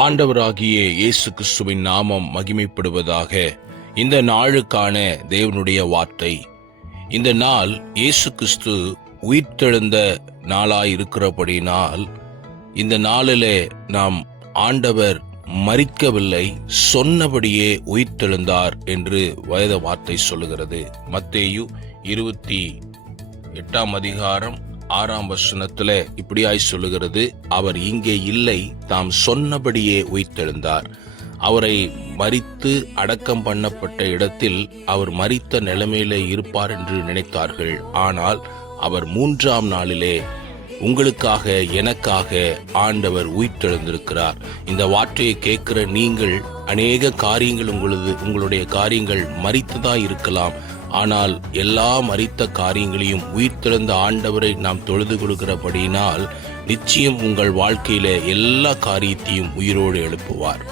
ஆண்டவராகிய இயேசு கிறிஸ்துவின் நாமம் மகிமைப்படுவதாக. இந்த நாளுக்கான தேவனுடைய வார்த்தை. இந்த நாள் இயேசு கிறிஸ்து உயிர்த்தெழுந்த நாளாயிருக்கிறபடினால் இந்த நாளிலே நாம் ஆண்டவர் மரிக்கவில்லை, சொன்னபடியே உயிர்த்தெழுந்தார் என்று வேத வார்த்தை சொல்லுகிறது. மத்தேயு 28:6 இப்படியாய் சொல்லுகிறது, அவர் இங்கே இல்லை, தாம் சொன்னபடியே உயிர்த்தெழுந்தார். அவரை மரித்து அடக்கம் பண்ணப்பட்ட இடத்தில் அவர் மரித்த நிலைமையிலே இருப்பார் என்று நினைத்தார்கள். ஆனால் அவர் 3ஆம் நாளிலே உங்களுக்காக எனக்காக ஆண்டவர் உயிர்த்தெழுந்திருக்கிறார். இந்த வார்த்தையை கேட்கிற நீங்கள் அநேக காரியங்கள் உங்களுடைய காரியங்கள் மரித்ததா இருக்கலாம். ஆனால் எல்லா மரித்த காரியங்களையும் உயிர்த்தெழுந்த ஆண்டவரை நாம் தொழுது கொள்கிறபடியினால் நிச்சயம் உங்கள் வாழ்க்கையில எல்லா காரியத்தையும் உயிரோடு எழுப்புவார்.